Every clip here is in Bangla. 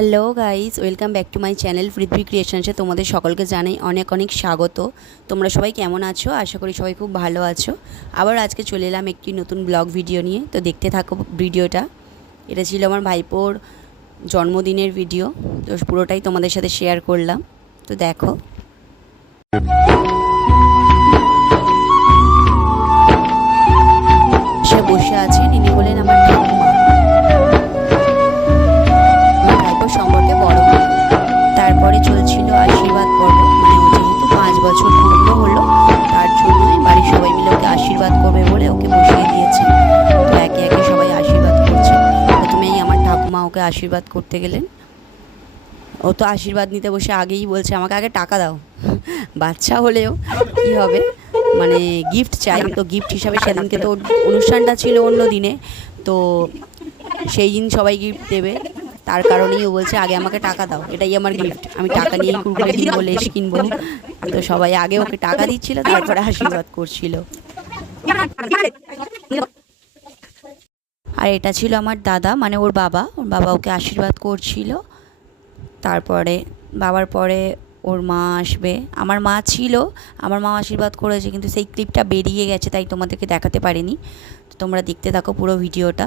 Hello guys welcome back to my channel Prithvi ক্রিয়েশনসে তোমাদের সকলকে জানাই অনেক অনেক স্বাগত। তোমরা সবাই কেমন আছো? আশা করি সবাই খুব ভালো আছো। আবার আজকে চলে এলাম একটি নতুন ব্লগ ভিডিও নিয়ে। তো দেখতে থাকো ভিডিওটা। এটা ছিল আমার ভাইপোর জন্মদিনের ভিডিও। তো পুরোটাই তোমাদের সাথে শেয়ার করলাম। তো দেখো। বছর পূর্ণ হলো। তার জন্যই বাড়ির সবাই মিলে ওকে আশীর্বাদ করবে বলে ওকে বসিয়ে দিয়েছে। তো একে একে সবাই আশীর্বাদ করছে। প্রথমেই আমার ঠাকুমা ওকে আশীর্বাদ করতে গেলেন। ও তো আশীর্বাদ নিতে বসে আগেই বলছে, আমাকে আগে টাকা দাও। বাচ্চা হলেও কি হবে? মানে গিফট চাই। তো গিফট হিসাবে সেদিনকে তো অনুষ্ঠানটা ছিল অন্য দিনে। তো সেই দিন সবাই গিফট দেবে। তার কারণেই ও বলছে আগে আমাকে টাকা দাও এটাই আমার গিফট আমি টাকা নিয়েই কুরকুরে কিনবো লেস কিনবো তো সবাই আগে ওকে টাকা দিচ্ছিল তারপরে আশীর্বাদ করছিল। আর এটা ছিল আমার দাদা মানে ওর বাবা ওর বাবা ওকে আশীর্বাদ করছিল। তারপরে বাবার পরে ওর মা আসবে। আমার মা ছিল আমার মা আশীর্বাদ করেছে কিন্তু সেই ক্লিপটা বেরিয়ে গেছে তাই তোমাদেরকে দেখাতে পারিনি। তো তোমরা দেখতে থাকো পুরো ভিডিওটা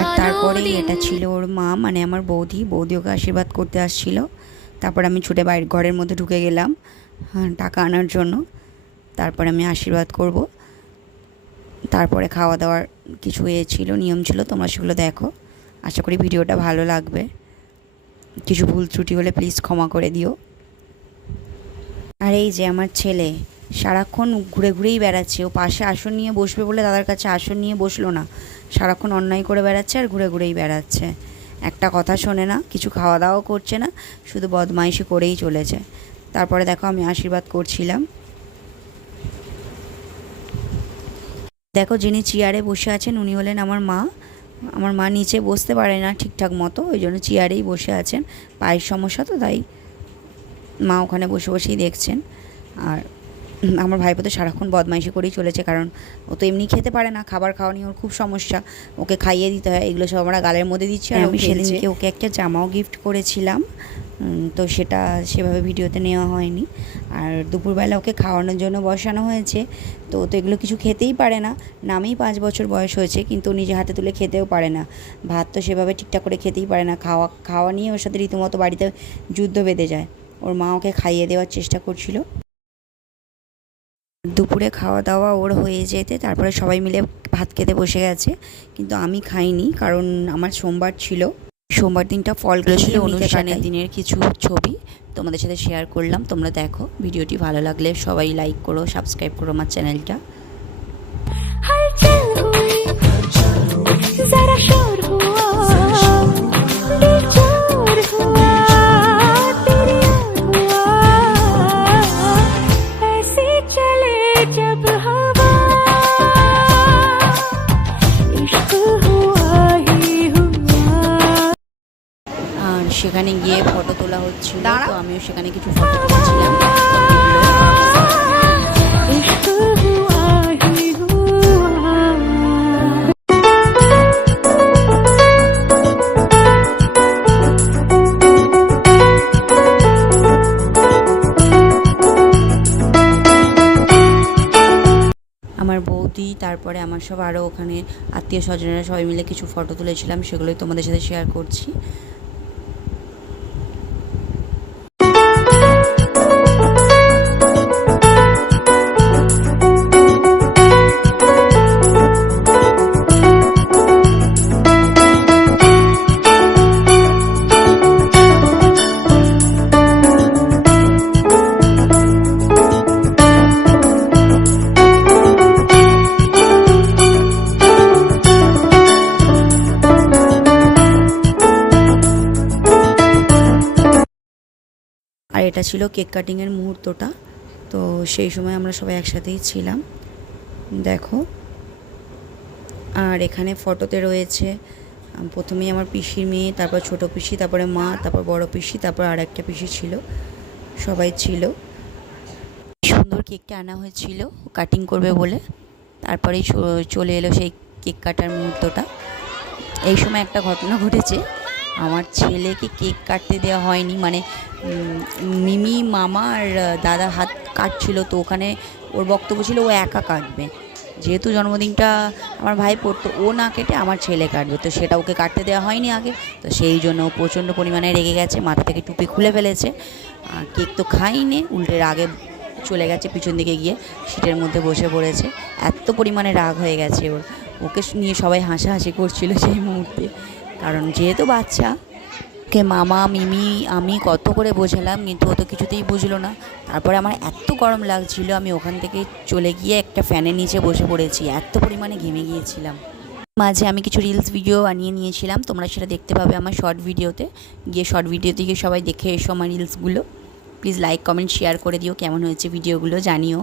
আর তারপরে এটা ছিল ওর মা মানে আমার বৌদি। বৌদি ওকে আশীর্বাদ করতে আসছিল। তারপর আমি ছুটে বাইরে ঘরের মধ্যে ঢুকে গেলাম হ্যাঁ, টাকা আনার জন্য। তারপরে আমি আশীর্বাদ করব। তারপরে খাওয়া দাওয়ার কিছু এ ছিল নিয়ম ছিল তোমরা সেগুলো দেখো। আশা করি ভিডিওটা ভালো লাগবে। কিছু ভুল ত্রুটি হলে প্লিজ ক্ষমা করে দিও। আর এই যে আমার ছেলে সারাক্ষণ ঘুরে ঘুরেই বেড়াচ্ছে। ও পাশে আসন নিয়ে বসবে বলে দাদার কাছে আসন নিয়ে বসল না। সারাক্ষণ অন্যায় করে বেড়াচ্ছে আর ঘুরে ঘুরেই বেড়াচ্ছে। একটা কথা শোনে না, কিছু খাওয়া দাওয়াও করছে না, শুধু বদমাইশি করেই চলেছে। তারপরে দেখো আমি আশীর্বাদ করছিলাম। দেখো যিনি চেয়ারে বসে আছেন উনি হলেন আমার মা। আমার মা নিচে বসতে পারে না ঠিকঠাক মতো, ওই জন্য চেয়ারেই বসে আছেন। পায়ের সমস্যা তো তাই মা ওখানে বসে বসেই দেখছেন। আর আমার ভাইপো তো সারাক্ষণ বদমাইশি করেই চলেছে কারণ ও তো এমনি খেতে পারে না খাবার খাওয়া নিয়ে ওর খুব সমস্যা। ওকে খাইয়ে দিতে হয় এগুলো সব আমরা গালের মধ্যে দিচ্ছি আর হ্যাঁ, আমি সেদিনকে ওকে একটা জামাও গিফট করেছিলাম তো সেটা সেভাবে ভিডিওতে নেওয়া হয়নি। আর দুপুরবেলা ওকে খাওয়ানোর জন্য বসানো হয়েছে তো ও তো এগুলো কিছু খেতেই পারে না নামেই পাঁচ বছর বয়স হয়েছে কিন্তু ও নিজে হাতে তুলে খেতেও পারে না। ভাত তো সেভাবে ঠিকঠাক করে খেতেই পারে না খাওয়া খাওয়া নিয়ে ওর সাথে রীতিমতো বাড়িতে যুদ্ধ বেঁধে যায়। ওর মা ওকে খাইয়ে দেওয়ার চেষ্টা করছিল। দুপুরে খাওয়া দাওয়া ওর হয়ে যেতে তারপরে সবাই মিলে ভাত খেতে বসে গেছে। কিন্তু আমি খাইনি কারণ আমার সোমবার ছিল। সোমবার দিনটা ফলগুলো ছিল অনুষ্ঠানের দিনের কিছু ছবি। তোমাদের সাথে শেয়ার করলাম তোমরা দেখো। ভিডিওটি ভালো লাগলে সবাই লাইক করো সাবস্ক্রাইব করো আমার চ্যানেলটা যারা সেখানে গিয়ে ফটো তোলা হচ্ছিল তো আমিও সেখানে কিছু ফটো তুলেছিলাম। আমার বৌদি তারপরে আমার সব আরও ওখানে আত্মীয় স্বজনেরা সবাই মিলে কিছু ফটো তুলেছিলাম সেগুলোই তোমাদের সাথে শেয়ার করছি। এটা ছিল কেক কাটিংয়ের মুহূর্তটা। তো সেই সময় আমরা সবাই একসাথেই ছিলাম। দেখো। আর এখানে ফটোতে রয়েছে প্রথমেই আমার পিসির মেয়ে, তারপর ছোট পিসি, তারপরে মা, তারপর বড় পিসি, তারপর আর একটা পিসি ছিল। সবাই ছিল। সুন্দর কেকটা আনা হয়েছিল, কাটিং করবে বলে। তারপরেই চলে এলো সেই কেক কাটার মুহূর্তটা। এই সময় একটা ঘটনা ঘটেছে। আমার ছেলেকে কেক কাটতে দেওয়া হয়নি মানে মিমি মামা আর দাদা হাত কাটছিল, তো ওখানে ওর বক্তব্য ছিল ও একা কাটবে। যেহেতু জন্মদিনটা আমার ভাই পড়তো, ও না কেটে আমার ছেলে কাটবে, তো সেটা ওকে কাটতে দেওয়া হয়নি আগে। তো সেই জন্য ও প্রচণ্ড পরিমাণে রেগে গেছে, মাথা থেকে টুপি খুলে ফেলেছে। আর কেক তো খাইনি, উল্টে রাগে চলে গেছে পিছন দিকে গিয়ে, সিটের মধ্যে বসে পড়েছে। এত পরিমাণে রাগ হয়ে গেছে ওর। ওকে নিয়ে সবাই হাসাহাসি করছিল সেই মুহূর্তে। কারণ যেহেতু বাচ্চা কে মামা, মিমি, আমি কত করে বোঝালাম, কিন্তু ও তো কিছুতেই বুঝলো না। তারপরে আমার এত গরম লাগছিল, আমি ওখান থেকে চলে গিয়ে একটা ফ্যানের নিচে বসে পড়েছি, এত পরিমাণে ঘেমে গিয়েছিলাম। মাঝে আমি কিছু রিলস ভিডিও বানিয়ে নিয়েছিলাম, তোমরা সেটা দেখতে পাবে আমার শর্ট ভিডিওতে গিয়ে শর্ট ভিডিওতে গিয়ে সবাই দেখে এসো আমার রিলসগুলো প্লিজ লাইক কমেন্ট শেয়ার করে দিও, কেমন হয়েছে ভিডিওগুলো জানিও।